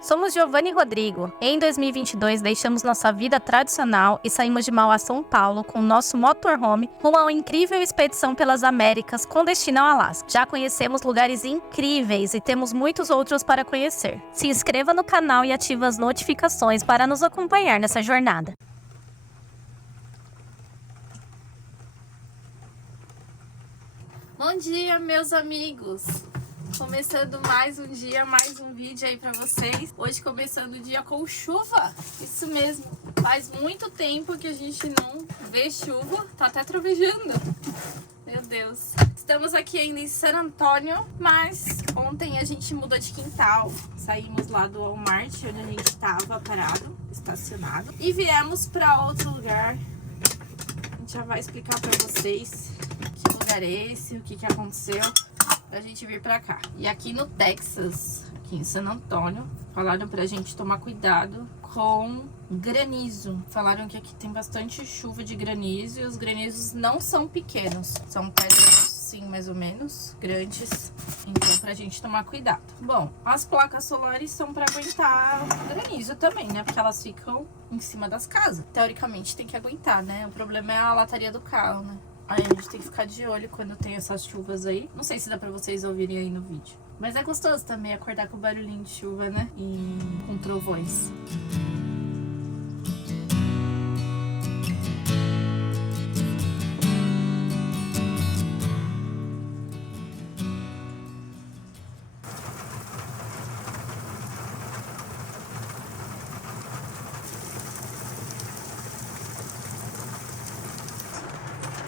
somos Giovanni e Rodrigo. Em 2022, deixamos nossa vida tradicional e saímos de Mauá, São Paulo, com nosso motorhome rumo a uma incrível expedição pelas Américas com destino ao Alasca. Já conhecemos lugares incríveis e temos muitos outros para conhecer. Se inscreva no canal e ative as notificações para nos acompanhar nessa jornada. Bom dia, meus amigos! Começando mais um dia, mais um vídeo aí pra vocês. Hoje começando o dia com chuva. Isso mesmo. Faz muito tempo que a gente não vê chuva. Tá até trovejando. Meu Deus. Estamos aqui ainda em San Antônio, mas ontem a gente mudou de quintal. Saímos lá do Walmart, onde a gente tava parado, estacionado. E viemos pra outro lugar. A gente já vai explicar pra vocês que lugar é esse, o que aconteceu pra gente vir pra cá. E aqui no Texas, aqui em San Antônio, falaram pra gente tomar cuidado com granizo. Falaram que aqui tem bastante chuva de granizo e os granizos não são pequenos, são pedras sim, mais ou menos, grandes. Então pra gente tomar cuidado. Bom, as placas solares são pra aguentar granizo também, né? Porque elas ficam em cima das casas. Teoricamente tem que aguentar, né? O problema é a lataria do carro, né? Aí a gente tem que ficar de olho quando tem essas chuvas aí. Não sei se dá pra vocês ouvirem aí no vídeo. Mas é gostoso também acordar com o barulhinho de chuva, né? E com trovões.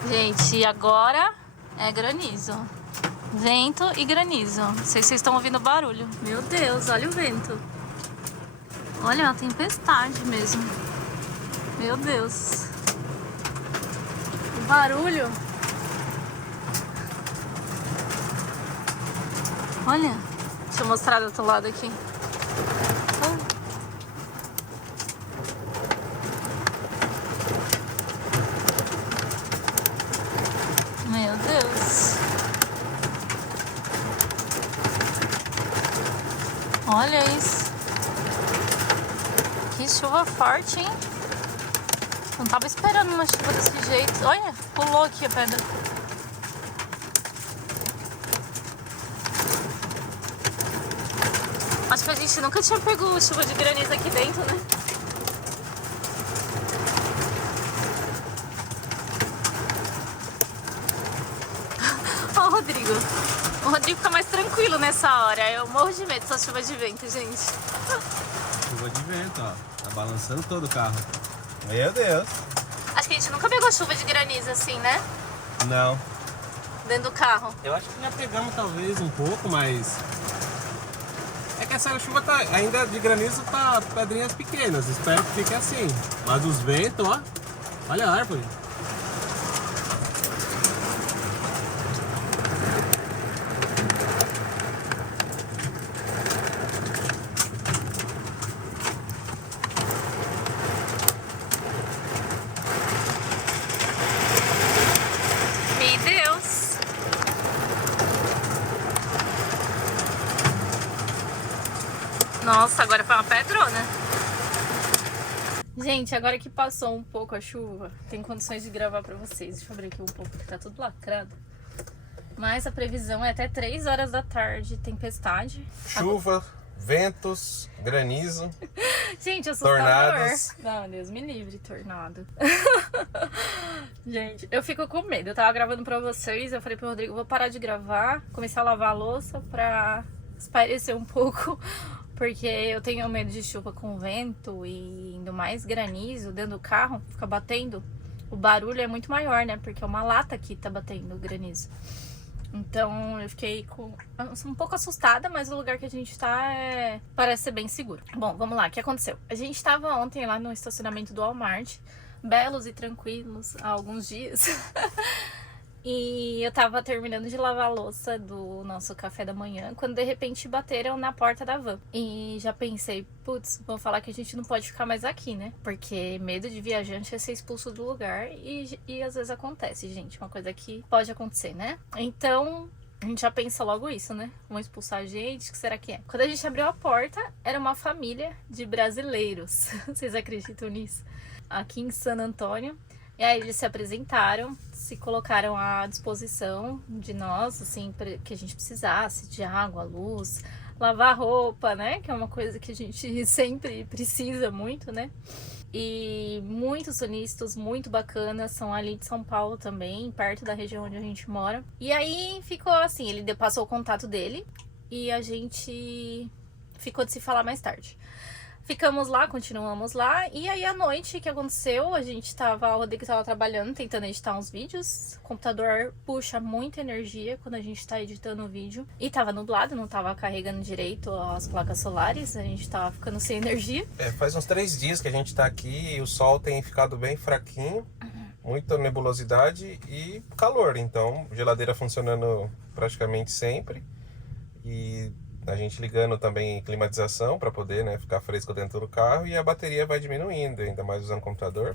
Gente, agora é granizo. Vento e granizo. Não sei se vocês estão ouvindo o barulho. Meu Deus, olha o vento. Olha, uma tempestade mesmo. Meu Deus. O barulho. Olha. Deixa eu mostrar do outro lado aqui. Meu Deus. Olha isso. Que chuva forte, hein? Não tava esperando uma chuva desse jeito. Olha, pulou aqui a pedra. Acho que a gente nunca tinha pego chuva de granizo aqui dentro, né? Rodrigo. O Rodrigo fica mais tranquilo nessa hora. Eu morro de medo dessa chuva de vento, gente. Chuva de vento, ó. Tá balançando todo o carro. Meu Deus. Acho que a gente nunca pegou chuva de granizo assim, né? Não. Dentro do carro. Eu acho que já pegamos talvez um pouco, mas... É que essa chuva tá... ainda de granizo tá pedrinhas pequenas. Espero que fique assim. Mas os ventos, ó. Olha a árvore. Nossa, agora foi uma pedrona. Gente, agora que passou um pouco a chuva, tem condições de gravar pra vocês. Deixa eu abrir aqui um pouco, porque tá tudo lacrado. Mas a previsão é até 3 horas da tarde, tempestade. Chuva, ventos, granizo. Gente, assustador. Tornados. Não, Deus me livre, tornado. Gente, eu fico com medo. Eu tava gravando pra vocês, eu falei pro Rodrigo, vou parar de gravar, começar a lavar a louça pra espairecer um pouco. Porque eu tenho medo de chuva com vento e ainda mais granizo dentro do carro, fica batendo. O barulho é muito maior, né? Porque é uma lata que tá batendo o granizo. Então eu fiquei um pouco assustada, mas o lugar que a gente tá parece ser bem seguro. Bom, vamos lá, o que aconteceu? A gente tava ontem lá no estacionamento do Walmart, belos e tranquilos há alguns dias. E eu tava terminando de lavar a louça do nosso café da manhã, quando de repente bateram na porta da van. E já pensei, putz, vão falar que a gente não pode ficar mais aqui, né? Porque medo de viajante é ser expulso do lugar e às vezes acontece, gente. Uma coisa que pode acontecer, né? Então, A gente já pensa logo isso, né? Vão expulsar a gente, o que será que é? Quando a gente abriu a porta, era uma família de brasileiros. Vocês acreditam nisso? Aqui em San Antônio. E aí eles se apresentaram, se colocaram à disposição de nós, assim, que a gente precisasse de água, luz, lavar roupa, né? Que é uma coisa que a gente sempre precisa muito, né? E muitos sonistas muito bacanas, são ali de São Paulo também, perto da região onde a gente mora. E aí ficou assim, ele passou o contato dele e a gente ficou de se falar mais tarde. Ficamos lá, continuamos lá, e aí à noite, o que aconteceu? O Rodrigo tava trabalhando, tentando editar uns vídeos. O computador puxa muita energia quando a gente tá editando o vídeo. E tava nublado, não tava carregando direito as placas solares, a gente tava ficando sem energia. Faz uns 3 dias que a gente tá aqui e o sol tem ficado bem fraquinho, muita nebulosidade e calor. Então, geladeira funcionando praticamente sempre. E a gente ligando também climatização para poder, né, ficar fresco dentro do carro, e a bateria vai diminuindo, ainda mais usando computador.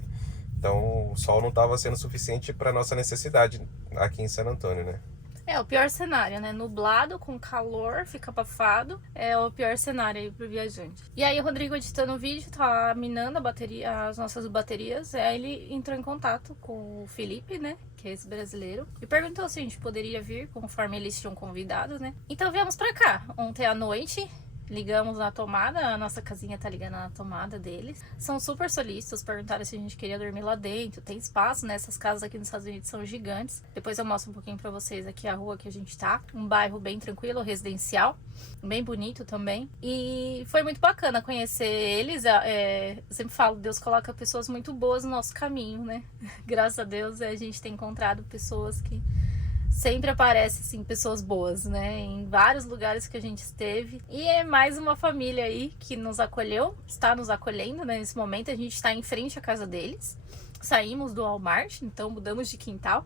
Então o sol não estava sendo suficiente para nossa necessidade aqui em San Antônio, né? É o pior cenário, né? Nublado, com calor, fica abafado. É o pior cenário aí pro viajante. E aí o Rodrigo editando o vídeo, tá minando a bateria, as nossas baterias. Aí ele entrou em contato com o Felipe, né? Que é esse brasileiro. E perguntou se a gente poderia vir, conforme eles tinham convidado, né? Então viemos pra cá. Ontem à noite, ligamos na tomada, a nossa casinha tá ligando na tomada deles. São super solistas, perguntaram se a gente queria dormir lá dentro. Tem espaço, né? Essas casas aqui nos Estados Unidos são gigantes. Depois eu mostro um pouquinho pra vocês aqui a rua que a gente tá. Um bairro bem tranquilo, residencial. Bem bonito também. E foi muito bacana conhecer eles. Eu sempre falo, Deus coloca pessoas muito boas no nosso caminho, né? Graças a Deus a gente tem encontrado pessoas que sempre aparece, assim, pessoas boas, né? Em vários lugares que a gente esteve. E é mais uma família aí que nos acolheu, está nos acolhendo, né? Nesse momento a gente está em frente à casa deles. Saímos do Walmart, então mudamos de quintal.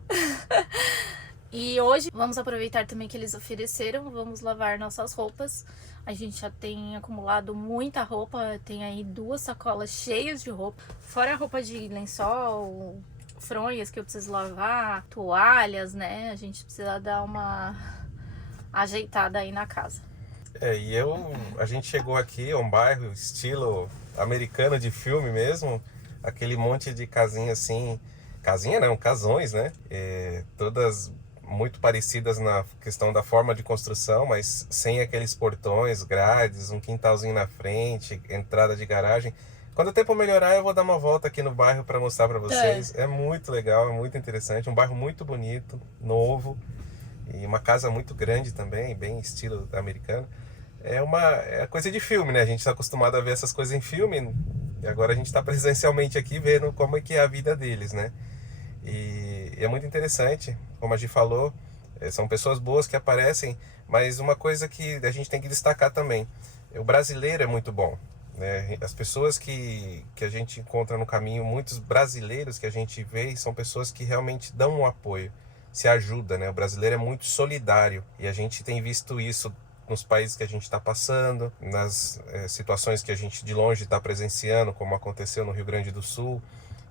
E hoje vamos aproveitar também que eles ofereceram, vamos lavar nossas roupas. A gente já tem acumulado muita roupa, tem aí 2 sacolas cheias de roupa. Fora a roupa de lençol, fronhas que eu preciso lavar, toalhas, né? A gente precisa dar uma ajeitada aí na casa. A gente chegou aqui, é um bairro estilo americano de filme mesmo, aquele monte de casinha assim, casinha não, casões, né? Todas muito parecidas na questão da forma de construção, mas sem aqueles portões, grades, um quintalzinho na frente, entrada de garagem. Quando o tempo melhorar, eu vou dar uma volta aqui no bairro para mostrar para vocês. É muito legal, é muito interessante. Um bairro muito bonito, novo. E uma casa muito grande também, bem estilo americano. É coisa de filme, né? A gente está acostumado a ver essas coisas em filme. E agora a gente está presencialmente aqui vendo como é que é a vida deles, né? E é muito interessante, como a Gi falou. São pessoas boas que aparecem. Mas uma coisa que a gente tem que destacar também. O brasileiro é muito bom. As pessoas que a gente encontra no caminho, muitos brasileiros que a gente vê, são pessoas que realmente dão um apoio, se ajudam, né? O brasileiro é muito solidário e a gente tem visto isso nos países que a gente está passando, nas situações que a gente de longe está presenciando, como aconteceu no Rio Grande do Sul,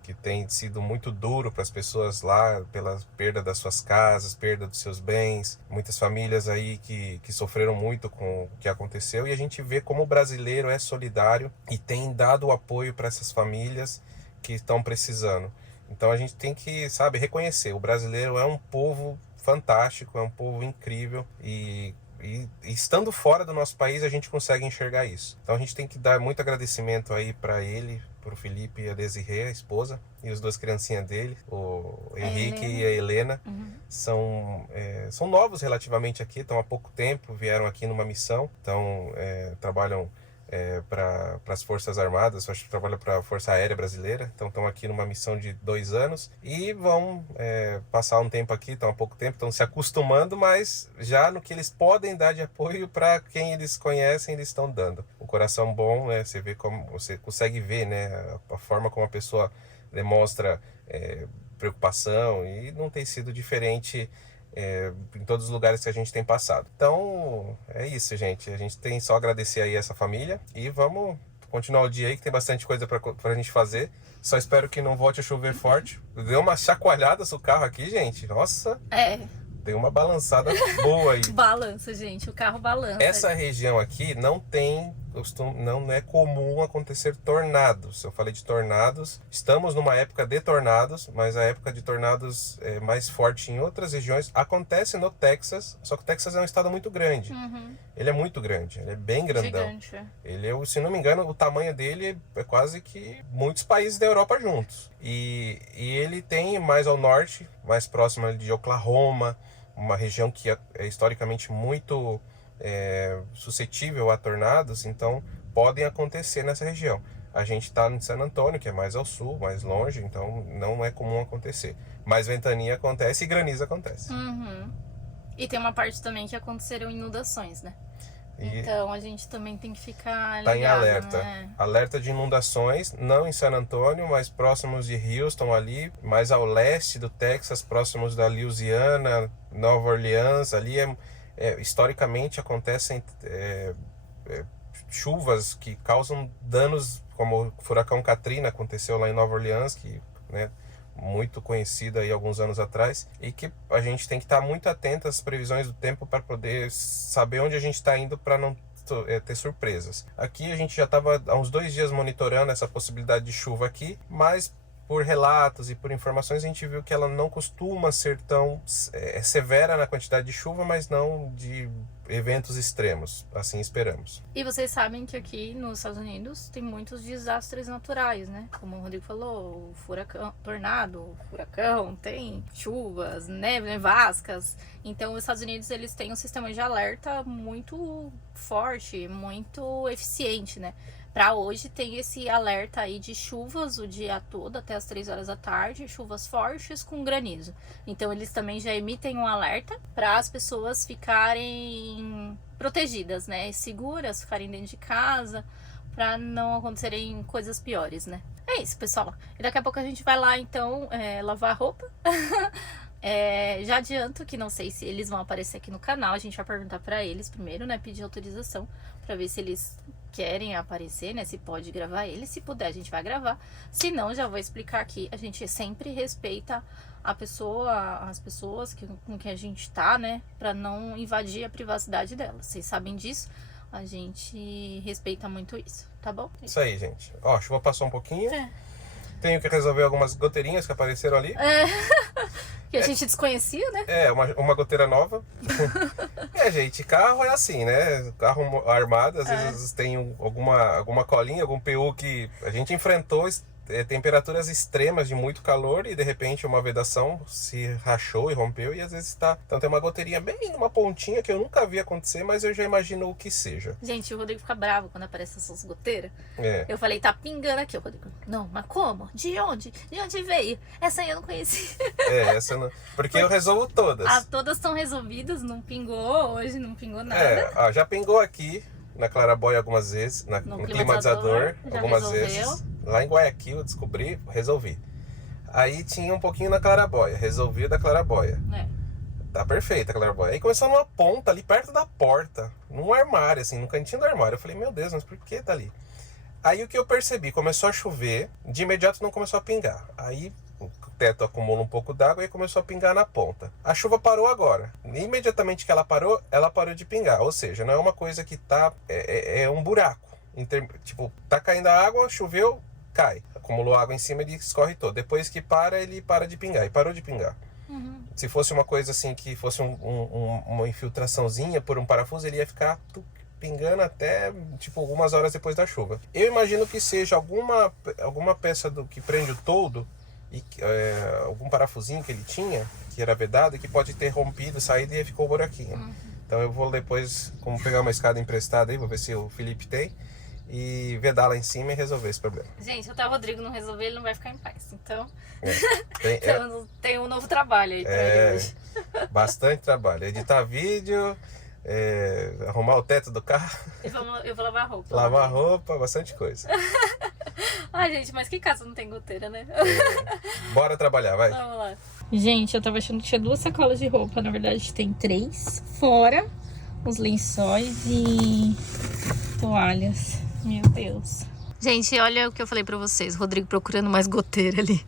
que tem sido muito duro para as pessoas lá, pela perda das suas casas, perda dos seus bens, muitas famílias aí que sofreram muito com o que aconteceu, e a gente vê como o brasileiro é solidário e tem dado apoio para essas famílias que estão precisando. Então a gente tem que, reconhecer, o brasileiro é um povo fantástico, é um povo incrível, e estando fora do nosso país a gente consegue enxergar isso. Então a gente tem que dar muito agradecimento aí para ele, pro Felipe e a Desirê, a esposa, e os 2 criancinhas dele, o Henrique e a Helena. São novos relativamente aqui, estão há pouco tempo, vieram aqui numa missão, então trabalham para as Forças Armadas, acho que trabalham para a Força Aérea Brasileira, então estão aqui numa missão de 2 anos e vão passar um tempo aqui, estão há pouco tempo, estão se acostumando, mas já no que eles podem dar de apoio para quem eles conhecem, eles estão dando. O coração bom, né? Você consegue ver, né, a forma como a pessoa demonstra preocupação, e não tem sido diferente em todos os lugares que a gente tem passado. Então é isso, gente. A gente tem só agradecer aí essa família e vamos continuar o dia aí, que tem bastante coisa pra gente fazer. Só espero que não volte a chover forte. Deu uma chacoalhada no carro aqui, gente. Nossa! Tem uma balançada boa aí. Balança, gente. O carro balança. Essa região aqui não é comum acontecer tornados. Eu falei de tornados. Estamos numa época de tornados, mas a época de tornados é mais forte em outras regiões. Acontece no Texas, só que o Texas é um estado muito grande. Ele é muito grande, ele é bem grandão. Gigante. Ele é, se não me engano, o tamanho dele é quase que muitos países da Europa juntos. E ele tem mais ao norte, mais próximo ali de Oklahoma, uma região que é historicamente muito suscetível a tornados, então podem acontecer nessa região. A gente está em San Antônio, que é mais ao sul, mais longe, então não é comum acontecer. Mas ventania acontece e granizo acontece. E tem uma parte também que aconteceram inundações, né? Então a gente também tem que ficar ligado, tá em alerta. Né? Alerta de inundações, não em San Antônio, mas próximos de Houston ali, mais ao leste do Texas, próximos da Louisiana, Nova Orleans, ali historicamente acontecem chuvas que causam danos, como o furacão Katrina aconteceu lá em Nova Orleans, que, né, muito conhecido aí alguns anos atrás, e que a gente tem que estar muito atento às previsões do tempo para poder saber onde a gente está indo para não ter surpresas. Aqui a gente já estava há uns 2 dias monitorando essa possibilidade de chuva aqui, mas por relatos e por informações a gente viu que ela não costuma ser tão severa na quantidade de chuva, mas não de eventos extremos, assim esperamos. E vocês sabem que aqui nos Estados Unidos tem muitos desastres naturais, né? Como o Rodrigo falou, o furacão, tornado, furacão, tem chuvas, nevascas. Então os Estados Unidos eles têm um sistema de alerta muito forte, muito eficiente, né? Para hoje tem esse alerta aí de chuvas o dia todo, até as 3 horas da tarde, chuvas fortes com granizo. Então eles também já emitem um alerta para as pessoas ficarem protegidas, né? Seguras, ficarem dentro de casa, para não acontecerem coisas piores, né? É isso, pessoal. E daqui a pouco a gente vai lá, então, lavar roupa. Já adianto que não sei se eles vão aparecer aqui no canal. A gente vai perguntar para eles primeiro, né? Pedir autorização para ver se eles querem aparecer, né? Se pode gravar eles. Se puder, a gente vai gravar. Se não, já vou explicar aqui. A gente sempre respeita a pessoa, as pessoas com quem a gente tá, né? Para não invadir a privacidade delas. Vocês sabem disso. A gente respeita muito isso, tá bom? Isso aí, gente. Ó, a chuva passou um pouquinho. Tenho que resolver algumas goteirinhas que apareceram ali. Que a gente desconhecia, né? Uma goteira nova. Gente, carro é assim, né? Carro armado, às vezes tem alguma colinha, algum PU que a gente enfrentou temperaturas extremas de muito calor e de repente uma vedação se rachou e rompeu e às vezes então tem uma goteirinha bem numa pontinha que eu nunca vi acontecer, mas eu já imagino o que seja. Gente, o Rodrigo fica bravo quando aparecem essas goteiras. Eu falei, tá pingando aqui. O Rodrigo, não, mas como? De onde? De onde veio? Essa aí eu não conheci. Essa não... Porque eu resolvo todas. Todas estão resolvidas, não pingou hoje, não pingou nada. Já pingou aqui na Claraboia algumas vezes, no climatizador algumas vezes. Lá em Guayaquil eu descobri, resolvi. Aí tinha um pouquinho na Claraboia, resolvi da Claraboia. Tá perfeita a Claraboia. Aí começou numa ponta ali perto da porta, num armário, assim, no cantinho do armário. Eu falei, meu Deus, mas por que tá ali? Aí o que eu percebi, começou a chover, de imediato não começou a pingar. Aí o teto acumula um pouco d'água e começou a pingar na ponta. A chuva parou agora. Imediatamente que ela parou de pingar. Ou seja, não é uma coisa que tá... É um buraco. Tipo, tá caindo a água, choveu, cai. Acumulou água em cima, ele escorre todo. Depois que ele para de pingar. E parou de pingar. Se fosse uma coisa assim, que fosse uma infiltraçãozinha por um parafuso, ele ia ficar pingando até, tipo, algumas horas depois da chuva. Eu imagino que seja alguma peça que prende o toldo, e algum parafusinho que ele tinha, que era vedado, e que pode ter rompido, saído e ficou o buraquinho. Então eu vou depois, como pegar uma escada emprestada aí, vou ver se o Felipe tem, e vedar lá em cima e resolver esse problema. Gente, até o Rodrigo não resolver, ele não vai ficar em paz. Então, então tem um novo trabalho aí pra ele hoje. Bastante trabalho. Editar vídeo, arrumar o teto do carro. Eu vou lavar roupa. Lavar roupa, bastante coisa. Ai, gente, mas que casa não tem goteira, né? Bora trabalhar, vai. Vamos lá. Gente, eu tava achando que tinha 2 sacolas de roupa. Na verdade, tem 3. Fora os lençóis e toalhas. Meu Deus. Gente, olha o que eu falei pra vocês. Rodrigo procurando mais goteira ali.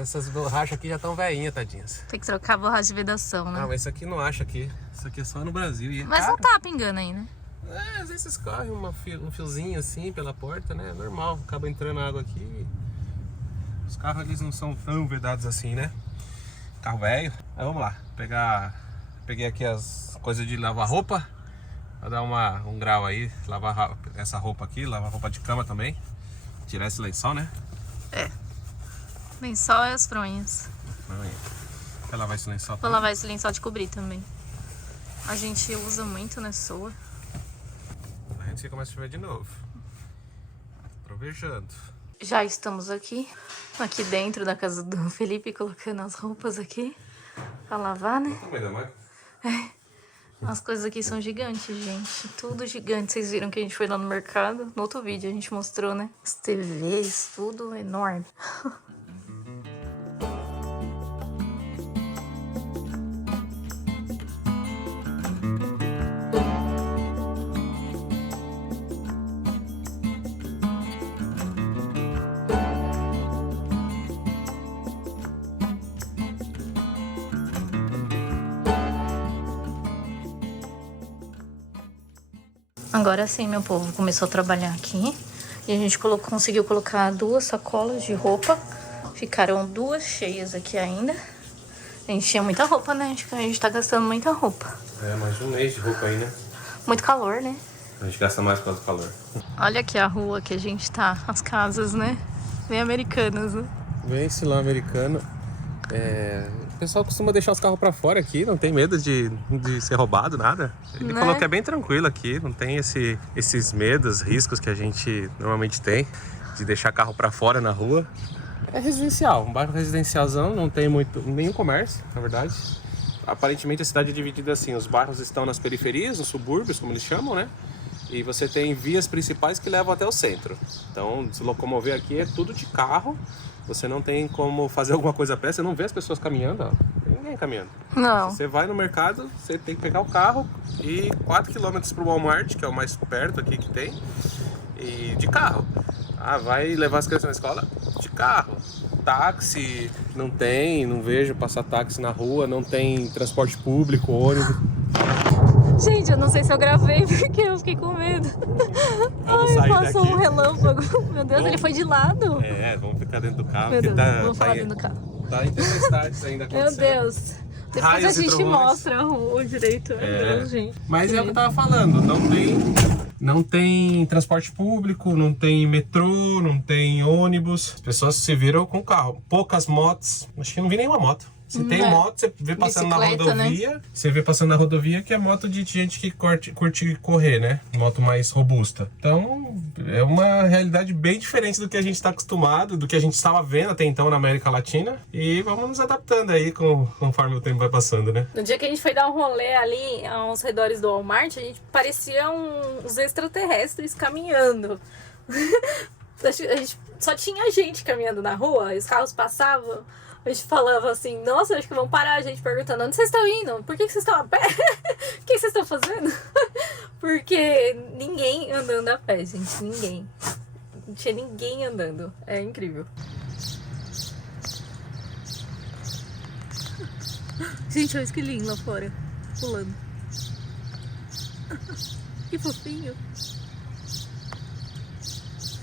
Essas borrachas aqui já estão velhinhas, tadinhas. Tem que trocar a borracha de vedação, né? Ah, mas isso aqui não acha aqui. Isso aqui é só no Brasil. E Mas não tá pingando ainda. É, às vezes escorre um fiozinho assim pela porta, né? Normal, acaba entrando água aqui. Os carros eles não são tão vedados assim, né? Carro velho. Aí vamos lá, peguei aqui as coisas de lavar roupa. Vou dar um grau aí, lavar essa roupa aqui, lavar roupa de cama também. Tirar esse lençol, né? É. Lençol e as fronhas. Vai lavar esse lençol. Vou lavar esse lençol de cobrir também. A gente usa muito, né, soa. A gente começa a chover de novo. Trovejando. Já estamos aqui dentro da casa do Felipe, colocando as roupas aqui pra lavar, né? Tamanho da máquina? As coisas aqui são gigantes, gente. Tudo gigante. Vocês viram que a gente foi lá no mercado? No outro vídeo a gente mostrou, né? As TVs, tudo enorme. Agora sim, meu povo, começou a trabalhar aqui. E a gente conseguiu colocar 2 sacolas de roupa. Ficaram 2 cheias aqui ainda. A gente tinha muita roupa, né? A gente tá gastando muita roupa. É, mais de um mês de roupa aí, né? Muito calor, né? A gente gasta mais por causa do calor. Olha aqui a rua que a gente tá. As casas, né? Bem americanas, né? Bem estilão americano. O pessoal costuma deixar os carros pra fora aqui, não tem medo de ser roubado, nada. Ele Né? falou que é bem tranquilo aqui, não tem esses medos, riscos que a gente normalmente tem de deixar carro pra fora na rua. É residencial, um bairro residencialzão, não tem nenhum comércio, na verdade. Aparentemente a cidade é dividida assim, os bairros estão nas periferias, nos subúrbios, como eles chamam, né? E você tem vias principais que levam até o centro. Então, se locomover aqui é tudo de carro. Você não tem como fazer alguma coisa a pé, você não vê as pessoas caminhando, ó. Tem ninguém caminhando. Não. Você vai no mercado, você tem que pegar o carro e 4 km pro Walmart, que é o mais perto aqui que tem, e de carro. Ah, vai levar as crianças na escola? De carro. Táxi, não vejo passar táxi na rua, não tem transporte público, ônibus. Gente, eu não sei se eu gravei porque eu fiquei com medo. Vamos Ai, sair passou daqui. um relâmpago. Meu Deus, ele foi de lado. Vamos ficar dentro do carro. Meu que Deus, vamos falar em- dentro do carro. Tá em tempestades ainda Meu acontecendo. Deus. Depois Raios a e gente trovões. mostra a rua direito. Meu Deus, gente. Mas é o que eu tava falando, não tem transporte público, não tem metrô, não tem ônibus. As pessoas se viram com carro. Poucas motos, acho que não vi nenhuma moto. Se tem moto, você vê passando na Bicicleta, rodovia, você vê passando na rodovia que é moto de gente que curte correr, né? Moto mais robusta. Então, é uma realidade bem diferente do que a gente está acostumado, do que a gente estava vendo até então na América Latina. E vamos nos adaptando aí conforme o tempo vai passando, né? No dia que a gente foi dar um rolê ali aos redores do Walmart, a gente parecia uns extraterrestres caminhando. A gente só tinha gente caminhando na rua, os carros passavam. A gente falava assim, nossa, acho que vão parar a gente perguntando, onde vocês estão indo? Por que vocês estão a pé? O que vocês estão fazendo? Porque ninguém andando a pé, gente, ninguém. Não tinha ninguém andando, é incrível. Gente, olha o esquilinho lá fora, pulando. Que fofinho.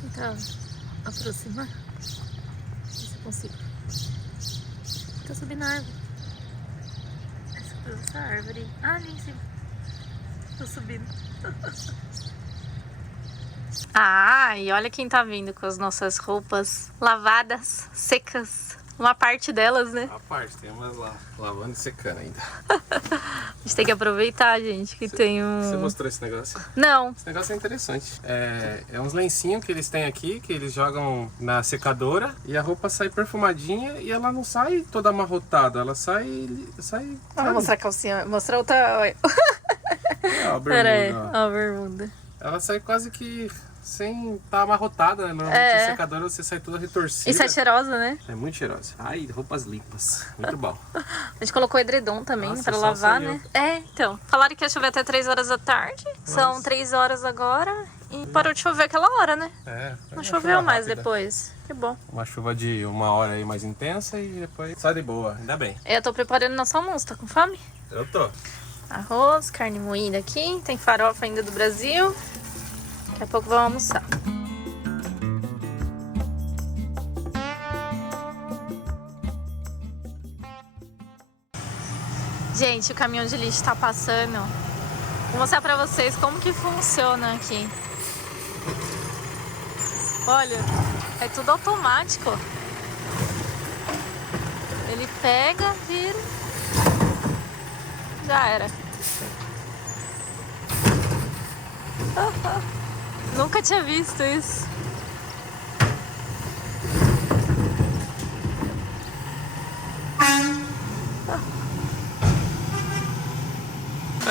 Tentar aproximar. Ver se eu consigo. Tô subindo a árvore. Subiu essa árvore. Ah, ali em cima. Tô subindo. Ah, e olha quem tá vindo com as nossas roupas lavadas, secas. Uma parte delas, né? A parte, tem umas lá, lavando e secando ainda. A gente tem que aproveitar, gente, que tem Você um... mostrou esse negócio? Não. Esse negócio é interessante. É uns lencinhos que eles têm aqui, que eles jogam na secadora e a roupa sai perfumadinha e ela não sai toda amarrotada, ela sai. Vou mostrar a calcinha, mostrar outra... Ó, a Pera aí, bermuda, ó. ó a bermuda. Ela sai quase que sem tá amarrotada, né? Normalmente o secador você sai toda retorcida. Isso é cheirosa, né? É muito cheirosa. Ai, roupas limpas. Muito bom. A gente colocou edredom também. Nossa, pra só lavar, saiu. né? Então. Falaram que ia chover até 3 horas da tarde. São 3 horas agora. E parou de chover aquela hora, né? Não choveu mais depois. Que bom. Uma chuva de 1 hora aí mais intensa e depois sai de boa. Ainda bem. Eu tô preparando nosso almoço. Tá com fome? Eu tô. Arroz, carne moída aqui. Tem farofa ainda do Brasil. Daqui a pouco vamos almoçar. Gente, o caminhão de lixo tá passando. Vou mostrar pra vocês como que funciona aqui. Olha, é tudo automático. Ele pega, vira. Já era. Nunca tinha visto isso.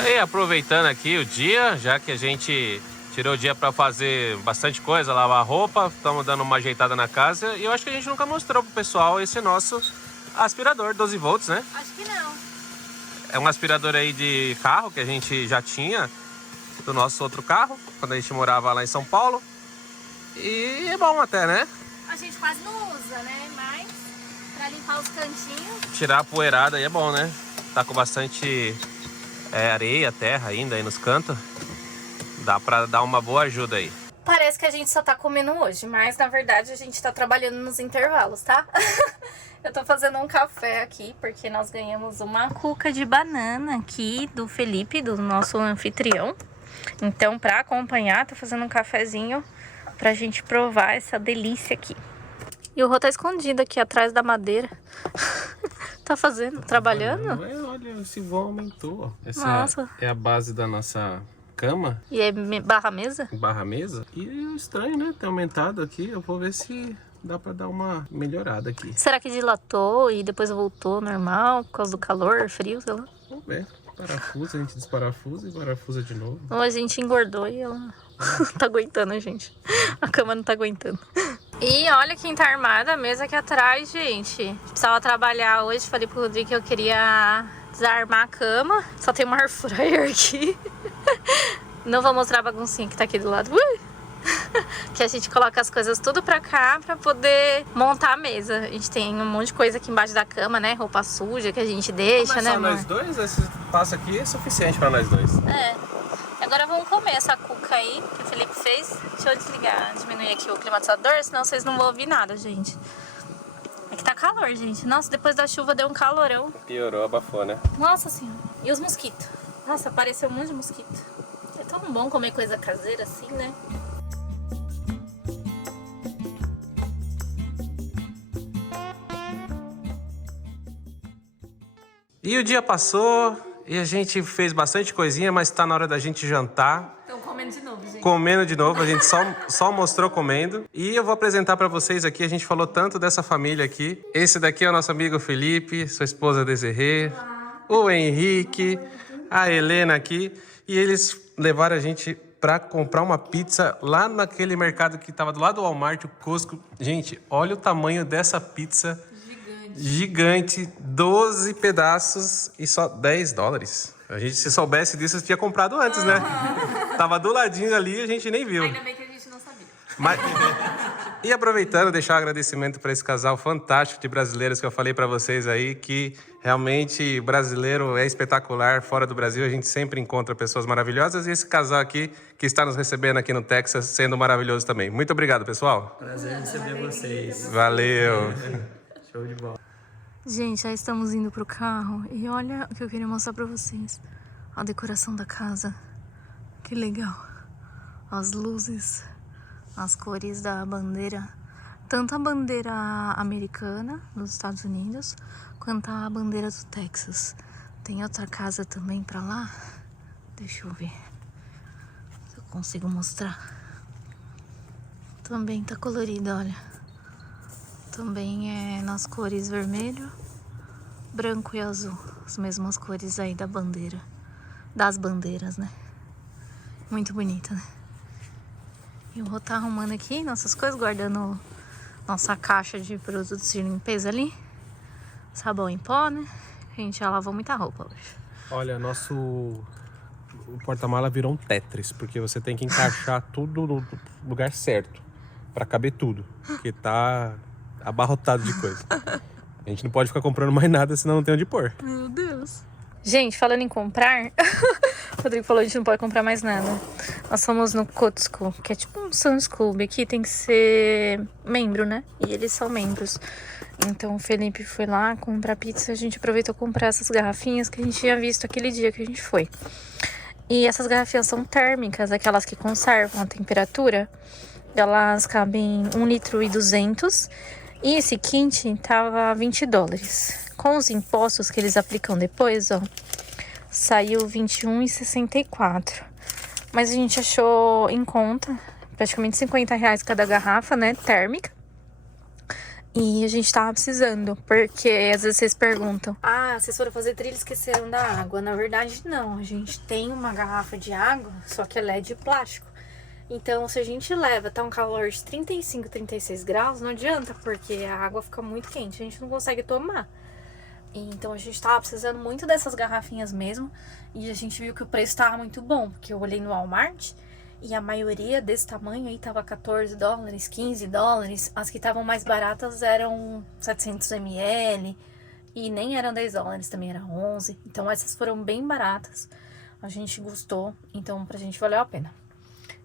E aproveitando aqui o dia, já que a gente tirou o dia para fazer bastante coisa, lavar roupa, estamos dando uma ajeitada na casa e eu acho que a gente nunca mostrou pro pessoal esse nosso aspirador 12 volts, né? Acho que não. É um aspirador aí de carro que a gente já tinha do nosso outro carro, quando a gente morava lá em São Paulo. E é bom até, né? A gente quase não usa, né? Mas pra limpar os cantinhos. Tirar a poeirada aí é bom, né? Tá com bastante areia, terra ainda aí nos cantos. Dá pra dar uma boa ajuda aí. Parece que a gente só tá comendo hoje, mas na verdade a gente tá trabalhando nos intervalos, tá? Eu tô fazendo um café aqui, porque nós ganhamos uma cuca de banana aqui do Felipe, do nosso anfitrião. Então, pra acompanhar, tô fazendo um cafezinho pra gente provar essa delícia aqui. E o Rô tá escondido aqui atrás da madeira. Tá fazendo? Trabalhando? Olha, esse voo aumentou. Essa Nossa. é a base da nossa cama, E é barra mesa? barra mesa. E é estranho, né? Ter aumentado aqui. Eu vou ver se dá pra dar uma melhorada aqui. Será que dilatou e depois voltou normal por causa do calor, frio, sei lá? Vamos ver. Parafusa, a gente desparafusa e parafusa de novo. Ou a gente engordou e ela não tá aguentando a gente. A cama não tá aguentando. E olha quem tá armada, a mesa aqui atrás, gente. Precisava trabalhar hoje, falei pro Rodrigo que eu queria desarmar a cama. Só tem uma air fryer aqui. Não vou mostrar a baguncinha que tá aqui do lado. Que a gente coloca as coisas tudo pra cá pra poder montar a mesa. A gente tem um monte de coisa aqui embaixo da cama, né? Roupa suja que a gente deixa, né, só amor? nós dois, esse passo aqui é suficiente pra nós dois. É. Agora vamos comer essa cuca aí que o Felipe fez. Deixa eu desligar, diminuir aqui o climatizador, senão vocês não vão ouvir nada, gente. É que tá calor, gente. Nossa, depois da chuva deu um calorão. Piorou, abafou, né? Nossa senhora. E os mosquitos? Nossa, apareceu um monte de mosquito. É tão bom comer coisa caseira assim, né? E o dia passou e a gente fez bastante coisinha, mas tá na hora da gente jantar. Estão comendo de novo, gente. Comendo de novo, a gente só mostrou comendo. E eu vou apresentar pra vocês aqui, a gente falou tanto dessa família aqui. Esse daqui é o nosso amigo Felipe, sua esposa Desirê, o Henrique, a Helena aqui. E eles levaram a gente pra comprar uma pizza lá naquele mercado que tava do lado do Walmart, o Costco. Gente, olha o tamanho dessa pizza. Gigante, 12 pedaços e só $10. A gente, se soubesse disso, tinha comprado antes, né? Tava do ladinho ali e a gente nem viu. Ainda bem que a gente não sabia. Mas... E aproveitando, deixar um agradecimento para esse casal fantástico de brasileiros que eu falei para vocês aí, que realmente brasileiro é espetacular. Fora do Brasil, a gente sempre encontra pessoas maravilhosas. E esse casal aqui, que está nos recebendo aqui no Texas, sendo maravilhoso também. Muito obrigado, pessoal. Prazer em receber vocês. Valeu. Show de bola. Gente, já estamos indo pro carro e olha o que eu queria mostrar pra vocês. A decoração da casa. Que legal. As luzes, as cores da bandeira. Tanto a bandeira americana dos Estados Unidos, quanto a bandeira do Texas. Tem outra casa também pra lá. Deixa eu ver se eu consigo mostrar. Também tá colorida, olha. Também é nas cores vermelho, branco e azul. As mesmas cores aí da bandeira. Das bandeiras, né? Muito bonita, né? E eu vou estar arrumando aqui nossas coisas, guardando nossa caixa de produtos de limpeza ali. Sabão em pó, né? A gente já lavou muita roupa hoje. Olha, o porta-mala virou um Tetris, porque você tem que encaixar tudo no lugar certo pra caber tudo, porque tá abarrotado de coisa. A gente não pode ficar comprando mais nada, senão não tem onde pôr. Meu Deus. Gente, falando em comprar, o Rodrigo falou que a gente não pode comprar mais nada. Nós fomos no Costco, que é tipo um Sam's Club. Aqui tem que ser membro, né? E eles são membros. Então o Felipe foi lá comprar pizza. A gente aproveitou comprar essas garrafinhas que a gente tinha visto aquele dia que a gente foi. E essas garrafinhas são térmicas, aquelas que conservam a temperatura. Elas cabem 1,2 litros. E esse kit tava $20. Com os impostos que eles aplicam depois, ó, saiu R$21,64. Mas a gente achou em conta, praticamente R$50 cada garrafa, né, térmica. E a gente tava precisando, porque às vezes vocês perguntam: ah, vocês foram fazer trilha e esqueceram da água. Na verdade, não. A gente tem uma garrafa de água, só que ela é de plástico. Então, se a gente leva, tá um calor de 35, 36 graus, não adianta, porque a água fica muito quente, a gente não consegue tomar. Então, a gente tava precisando muito dessas garrafinhas mesmo, e a gente viu que o preço tava muito bom, porque eu olhei no Walmart, e a maioria desse tamanho aí tava $14, $15, as que estavam mais baratas eram 700 ml, e nem eram $10, também era 11, então essas foram bem baratas, a gente gostou, então pra gente valeu a pena.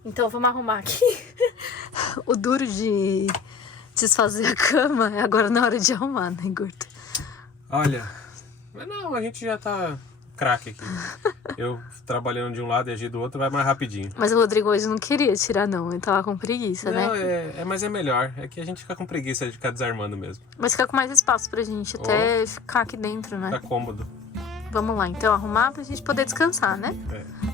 Então vamos arrumar aqui. O duro de desfazer a cama é agora na hora de arrumar, né, Gordo? Olha, não, a gente já tá craque aqui. Eu trabalhando de um lado e a Gi do outro vai mais rapidinho. Mas o Rodrigo hoje não queria tirar não, ele tava com preguiça, não, né? mas é melhor, é que a gente fica com preguiça de ficar desarmando mesmo. Mas fica com mais espaço pra gente até ficar aqui dentro, né? Fica cômodo. Vamos lá, então arrumar pra gente poder descansar, né? É.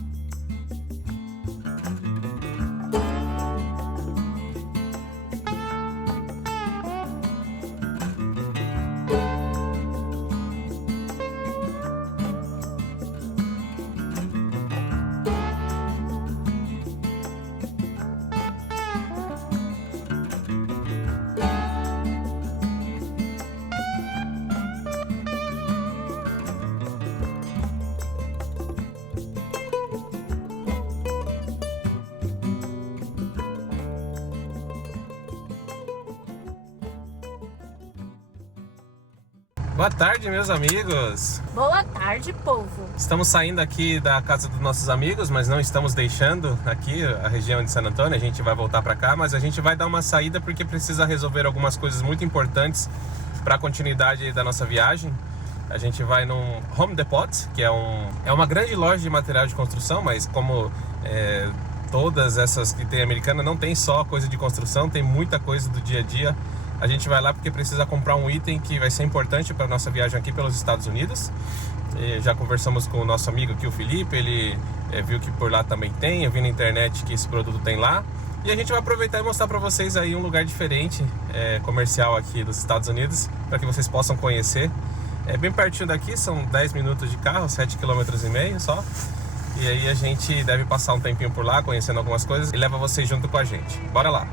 Boa tarde, meus amigos! Boa tarde, povo! Estamos saindo aqui da casa dos nossos amigos, mas não estamos deixando aqui a região de San Antônio. A gente vai voltar para cá, mas a gente vai dar uma saída porque precisa resolver algumas coisas muito importantes para a continuidade da nossa viagem. A gente vai num Home Depot, que é uma grande loja de material de construção, mas como todas essas que tem americana, não tem só coisa de construção, tem muita coisa do dia a dia. A gente vai lá porque precisa comprar um item que vai ser importante para a nossa viagem aqui pelos Estados Unidos. E já conversamos com o nosso amigo aqui, o Felipe, ele viu que por lá também tem, eu vi na internet que esse produto tem lá. E a gente vai aproveitar e mostrar para vocês aí um lugar diferente, comercial aqui dos Estados Unidos, para que vocês possam conhecer. É bem pertinho daqui, são 10 minutos de carro, 7,5 km só. E aí a gente deve passar um tempinho por lá, conhecendo algumas coisas e leva vocês junto com a gente. Bora lá!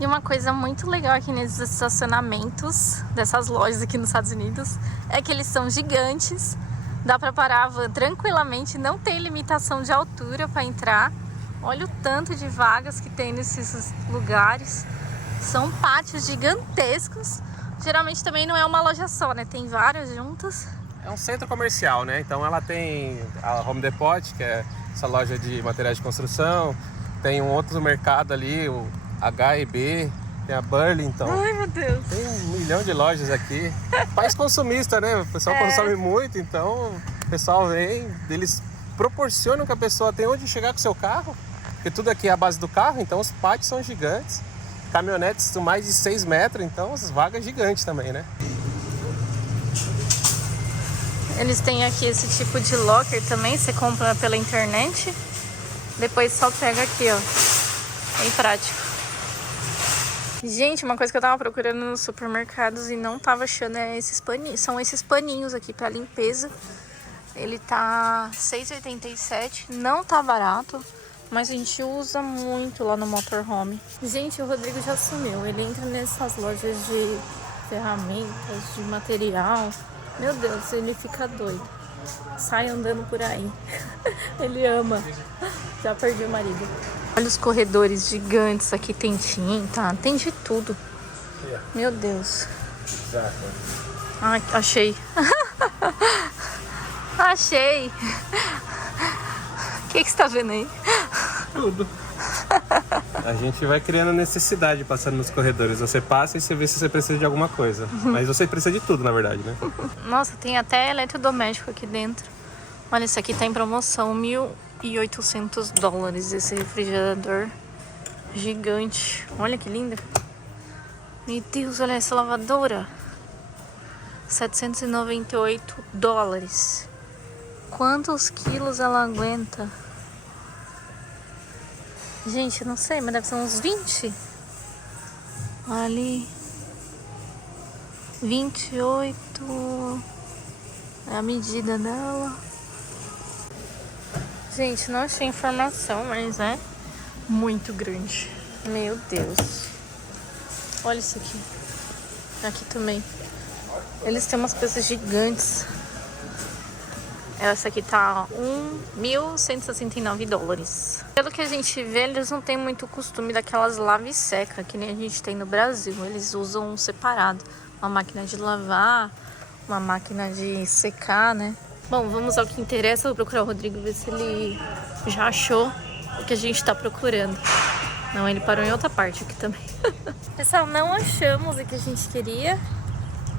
E uma coisa muito legal aqui nesses estacionamentos dessas lojas aqui nos Estados Unidos é que eles são gigantes, dá pra parar a van tranquilamente, não tem limitação de altura para entrar. Olha o tanto de vagas que tem nesses lugares, são pátios gigantescos. Geralmente também não é uma loja só, né? Tem várias juntas. É um centro comercial, né? Então ela tem a Home Depot, que é essa loja de materiais de construção, tem um outro mercado ali, o H&B, tem a Burlington. Ai, meu Deus. Tem 1 milhão de lojas aqui. País consumista, né? O pessoal consome muito, então o pessoal vem, eles proporcionam que a pessoa tenha onde chegar com o seu carro, porque tudo aqui é a base do carro, então os pátios são gigantes. Caminhonetes com mais de 6 metros, então as vagas gigantes também, né? Eles têm aqui esse tipo de locker também, você compra pela internet, depois só pega aqui, ó. Bem prático. Gente, uma coisa que eu tava procurando nos supermercados e não tava achando é esses paninhos. São esses paninhos aqui pra limpeza. Ele tá R$6,87, não tá barato, mas a gente usa muito lá no motorhome. Gente, o Rodrigo já sumiu. Ele entra nessas lojas de ferramentas, de material. Meu Deus, ele fica doido. Sai andando por aí. Ele ama. Já perdi o marido. Olha os corredores gigantes. Aqui tem tinta, tem de tudo. Meu Deus. Ai, achei. Achei. O que você tá vendo aí? Tudo. A gente vai criando necessidade passando nos corredores. Você passa e você vê se você precisa de alguma coisa. Mas você precisa de tudo, na verdade, né? Nossa, tem até eletrodoméstico aqui dentro. Olha, esse aqui tá em promoção, $1.800 esse refrigerador gigante. Olha que linda. Meu Deus, olha essa lavadora. $798. Quantos quilos ela aguenta? Gente, não sei, mas deve ser uns 20. Olha ali. 28. É a medida dela. Gente, não achei informação, mas é muito grande. Meu Deus. Olha isso aqui. Aqui também. Eles têm umas peças gigantes. Essa aqui tá $1.169. Pelo que a gente vê, eles não têm muito costume daquelas lave e seca, que nem a gente tem no Brasil. Eles usam separado. Uma máquina de lavar, uma máquina de secar, né? Bom, vamos ao que interessa. Eu vou procurar o Rodrigo, ver se ele já achou o que a gente tá procurando. Não, ele parou em outra parte aqui também. Pessoal, não achamos o que a gente queria.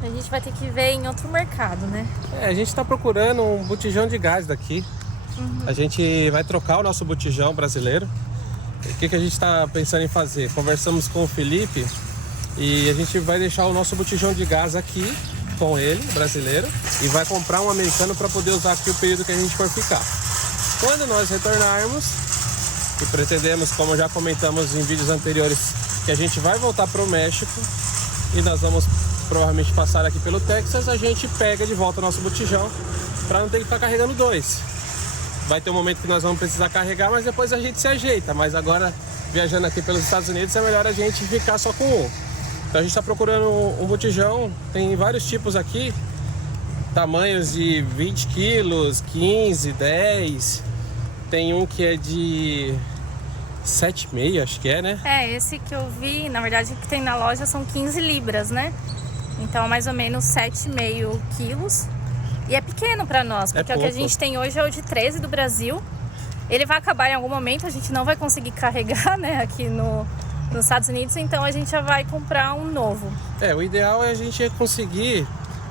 A gente vai ter que ver em outro mercado, né? A gente tá procurando um botijão de gás daqui. A gente vai trocar o nosso botijão brasileiro. O que a gente tá pensando em fazer? Conversamos com o Felipe e a gente vai deixar o nosso botijão de gás aqui com ele, brasileiro, e vai comprar um americano para poder usar aqui o período que a gente for ficar. Quando nós retornarmos, e pretendemos, como já comentamos em vídeos anteriores, que a gente vai voltar para o México e nós vamos provavelmente passar aqui pelo Texas, a gente pega de volta o nosso botijão para não ter que ficar carregando dois. Vai ter um momento que nós vamos precisar carregar, mas depois a gente se ajeita. Mas agora, viajando aqui pelos Estados Unidos, é melhor a gente ficar só com um. Então a gente está procurando um botijão, tem vários tipos aqui, tamanhos de 20 quilos, 15, 10, tem um que é de 7,5, acho que é, né? É, esse que eu vi, na verdade, que tem na loja são 15 libras, né? Então, mais ou menos 7,5 quilos. E é pequeno para nós, porque o que a gente tem hoje é o de 13 do Brasil. Ele vai acabar em algum momento, a gente não vai conseguir carregar, né, aqui nos Estados Unidos, então a gente já vai comprar um novo. O ideal é a gente conseguir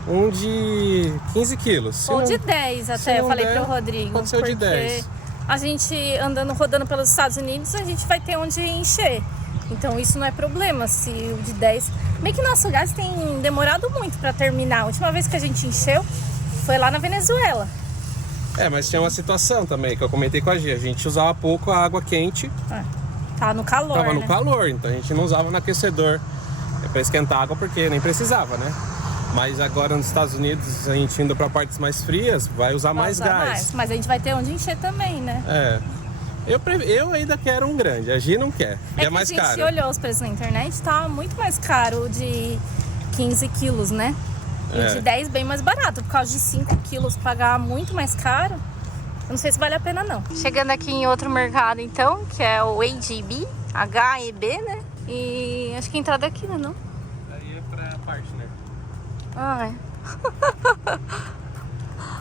um de 15 quilos. Ou de 10 até, eu falei pro Rodrigo. Pode ser o de 10. A gente rodando pelos Estados Unidos, a gente vai ter onde encher. Então isso não é problema, se o de 10... Bem que nosso gás tem demorado muito para terminar. A última vez que a gente encheu foi lá na Venezuela. Mas tinha uma situação também que eu comentei com a Gia. A gente usava pouco a água quente. Tá no calor, Tava no calor, então a gente não usava no aquecedor para esquentar água porque nem precisava, né? Mas agora nos Estados Unidos, a gente indo para partes mais frias, vai usar mais gás. Mas a gente vai ter onde encher também, né? Eu ainda quero um grande, a Gia não quer. É mais caro. A gente olhou os preços na internet, tá muito mais caro o de 15 quilos, né? E o de 10 bem mais barato. Por causa de 5 quilos pagar muito mais caro, eu não sei se vale a pena não. Chegando aqui em outro mercado então, que é o H-E-B, H-E-B, né? E acho que a entrada é aqui, né? Não? Aí é pra partner.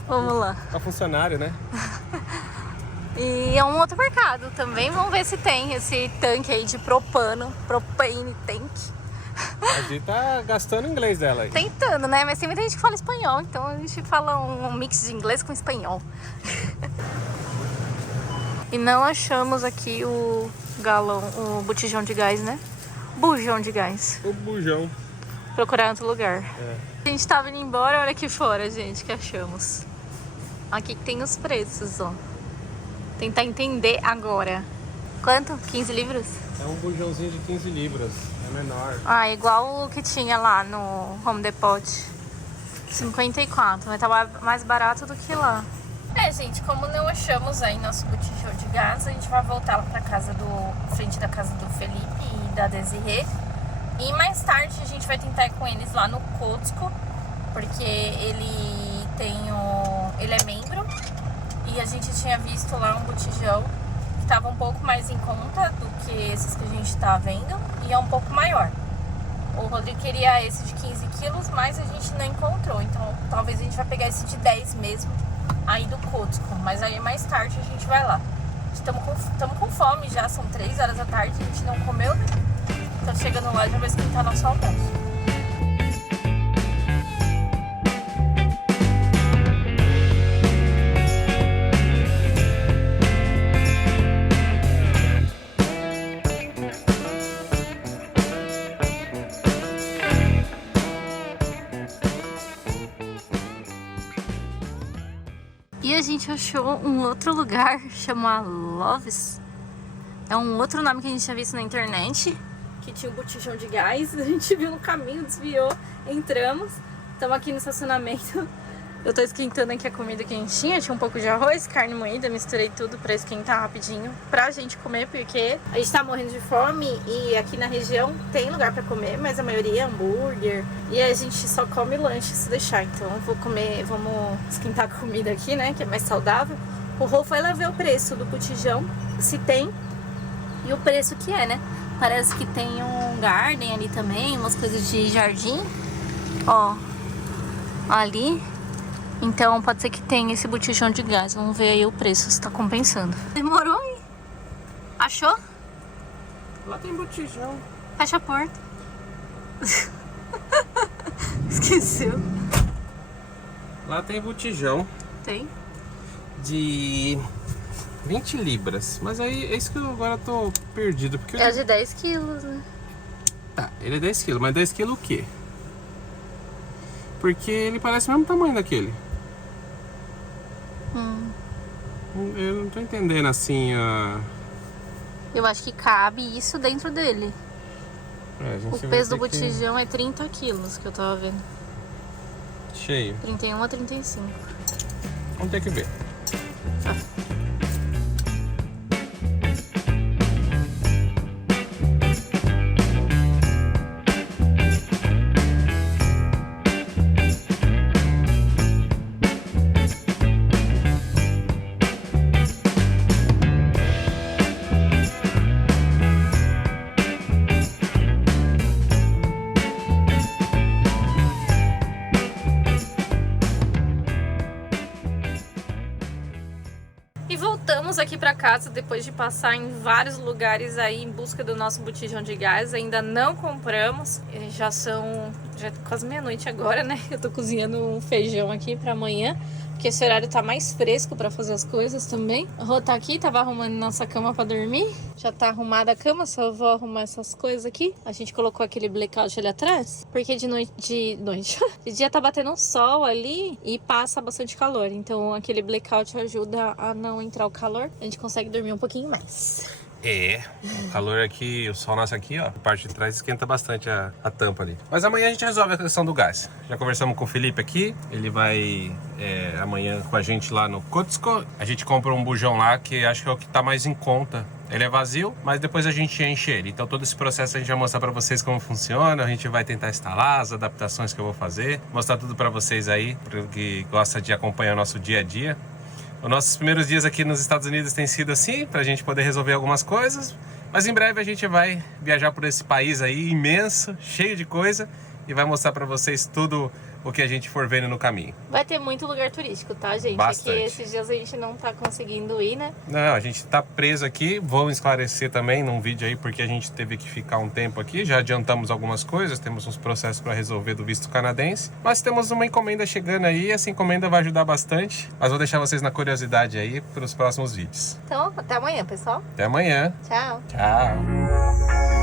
Vamos lá. Pra funcionário, né? E é um outro mercado também. Vamos ver se tem esse tanque aí de propane tank. A gente tá gastando o inglês dela aí. Tentando, né? Mas tem muita gente que fala espanhol, então a gente fala um mix de inglês com espanhol. E não achamos aqui o galão, o botijão de gás, né? Bujão de gás. O bujão. Procurar em outro lugar. É. A gente tava indo embora, olha aqui fora, gente, que achamos. Aqui que tem os preços, ó. Tentar entender agora. Quanto? 15 libras? É um bujãozinho de 15 libras. É menor. Ah, igual o que tinha lá no Home Depot. 54, mas tá mais barato do que lá. Gente, como não achamos aí nosso botijão de gás, a gente vai voltar lá pra casa frente da casa do Felipe e da Desirê. E mais tarde a gente vai tentar ir com eles lá no Costco, porque ele é membro e a gente tinha visto lá um botijão que estava um pouco mais em conta do que esses que a gente tá vendo e é um pouco maior. O Rodrigo queria esse de 15 quilos, mas a gente não encontrou, então talvez a gente vai pegar esse de 10 mesmo aí do Costco, mas aí mais tarde a gente vai lá. Estamos com fome já, são 3 horas da tarde, a gente não comeu, né? Então chegando lá já vai esquentar nosso almoço. E a gente achou um outro lugar, chama Loves. É um outro nome que a gente tinha visto na internet, que tinha um botijão de gás. A gente viu no caminho, desviou, entramos. Estamos aqui no estacionamento. Eu tô esquentando aqui a comida quentinha. Tinha um pouco de arroz, carne moída, misturei tudo pra esquentar rapidinho pra gente comer, porque a gente tá morrendo de fome e aqui na região tem lugar pra comer, mas a maioria é hambúrguer e a gente só come lanche se deixar. Então vamos esquentar a comida aqui, né, que é mais saudável. O Rô foi lá ver o preço do botijão, se tem, e o preço que é, né? Parece que tem um garden ali também, umas coisas de jardim, ó, ali. Então pode ser que tenha esse botijão de gás. Vamos ver aí o preço, se tá compensando. Demorou, hein? Achou? Lá tem botijão. Fecha a porta. Esqueceu. Lá tem botijão Tem? de 20 libras. Mas aí é isso que eu agora tô perdido. Porque É de 10 quilos, né? Tá, ele é 10 quilos. Mas 10 quilos o quê? Porque ele parece o mesmo tamanho daquele. Eu não tô entendendo assim a... Eu acho que cabe isso dentro dele. O peso do botijão é 30 quilos, que eu tava vendo. Cheio. 31 a 35. Vamos ter que ver. E voltamos aqui pra casa depois de passar em vários lugares aí em busca do nosso botijão de gás. Ainda não compramos. Já é quase meia-noite agora, né? Eu tô cozinhando um feijão aqui pra amanhã, porque esse horário tá mais fresco pra fazer as coisas também. A Rô tá aqui, tava arrumando nossa cama pra dormir. Já tá arrumada a cama, só vou arrumar essas coisas aqui. A gente colocou aquele blackout ali atrás, porque de dia tá batendo um sol ali e passa bastante calor. Então aquele blackout ajuda a não entrar o calor. A gente consegue dormir um pouquinho mais. É, o calor aqui, o sol nasce aqui, ó. A parte de trás esquenta bastante a tampa ali. Mas amanhã a gente resolve a questão do gás. Já conversamos com o Felipe aqui. Ele vai amanhã com a gente lá no Costco. A gente compra um bujão lá que acho que é o que tá mais em conta. Ele é vazio, mas depois a gente enche ele. Então todo esse processo a gente vai mostrar pra vocês como funciona. A gente vai tentar instalar as adaptações que eu vou fazer. Mostrar tudo pra vocês aí, porque gosta de acompanhar o nosso dia a dia. Os nossos primeiros dias aqui nos Estados Unidos tem sido assim, pra gente poder resolver algumas coisas. Mas em breve a gente vai viajar por esse país aí imenso, cheio de coisa. E vai mostrar pra vocês tudo o que a gente for vendo no caminho. Vai ter muito lugar turístico, tá, gente? Bastante. Aqui esses dias a gente não tá conseguindo ir, né? Não, a gente tá preso aqui. Vou esclarecer também num vídeo aí porque a gente teve que ficar um tempo aqui. Já adiantamos algumas coisas, temos uns processos para resolver do visto canadense. Mas temos uma encomenda chegando aí. Essa encomenda vai ajudar bastante. Mas vou deixar vocês na curiosidade aí para os próximos vídeos. Então, até amanhã, pessoal. Até amanhã. Tchau. Tchau.